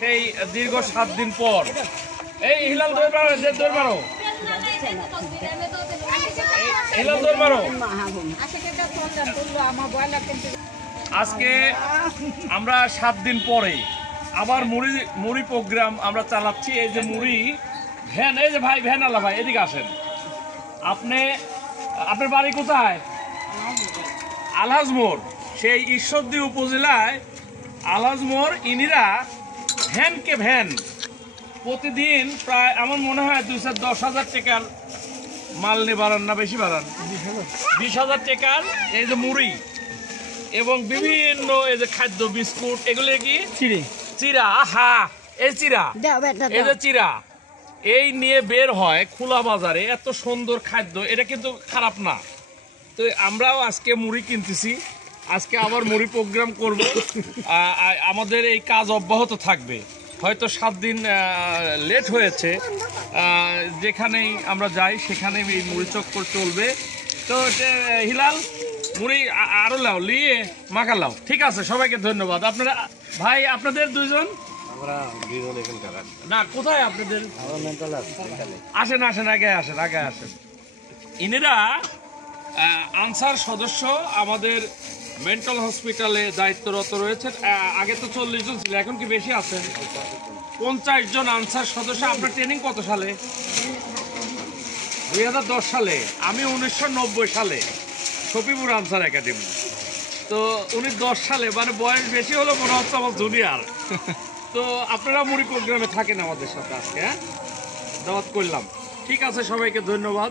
সেই দীর্ঘ 7 দিন পর এই হিলাল দৌড় মারো, দৌড় মারো, হিলাল দৌড় মারো। আজকে আমরা 7 দিন পরে আবার মুড়ি প্রোগ্রাম আমরা চালাচ্ছি। এই যে মুড়ি ভ্যান, এই যে ভাই ভ্যান আলা ভাই এদিকে আসেন। আপনার বাড়ি কোথায়? আলহাজমোড়। সেই ঈশ্বরদী উপজেলায় আলহাজমোড় ইনিরা ভ্যানকে ভ্যান প্রতিদিন প্রায় আমার মনে হয় 210,000 টাকার মাল নিয়ে বাড়ান না বেশি বাড়ান 20,000 টাকার এই যে মুড়ি এবং বিভিন্ন এই যে খাদ্য বিস্কুট এগুলো কি চিরা, আহা এই চিরা, এই যে চিরা এই নিয়ে বের হয় খোলা বাজারে। এত সুন্দর খাদ্য, এটা কিন্তু খারাপ না। তো আমরাও আজকে মুড়ি কিনতেছি, আজকে আবার মুড়ি প্রোগ্রাম করব। আমাদের এই কাজ অব্যাহত থাকবে। হয়তো 7 দিন লেট হয়েছে, যেখানেই আমরা যাই সেখানেই এই মুড়ি চক্কর চলবে। তো হিলাল মুড়ি আরো লাও লিয়ে মাখা লাও। ঠিক আছে, সবাইকে ধন্যবাদ। আপনারা ভাই আপনাদের দুইজন না কোথায় আপনাদের? আসেন আসেন, আগে আসেন, আগে আসেন। ইনারা আনসার সদস্য, আমাদের মেন্টাল হসপিটালে দায়িত্বরত রয়েছেন। আগে তো 40 জন ছিল, এখন কি বেশি আছেন? 50 জন আনসার সদস্য। আপনার ট্রেনিং কত সালে? 2010 সালে। আমি 1990 সালে শফিপুর আনসার একাডেমি। তো উনি 10 সালে, মানে বয়স বেশি হলো মনে হচ্ছে আমার জুনিয়র। তো আপনারা মুড়ি প্রোগ্রামে থাকেন আমাদের সাথে, আজকে দাওয়াত করলাম। ঠিক আছে, সবাইকে ধন্যবাদ।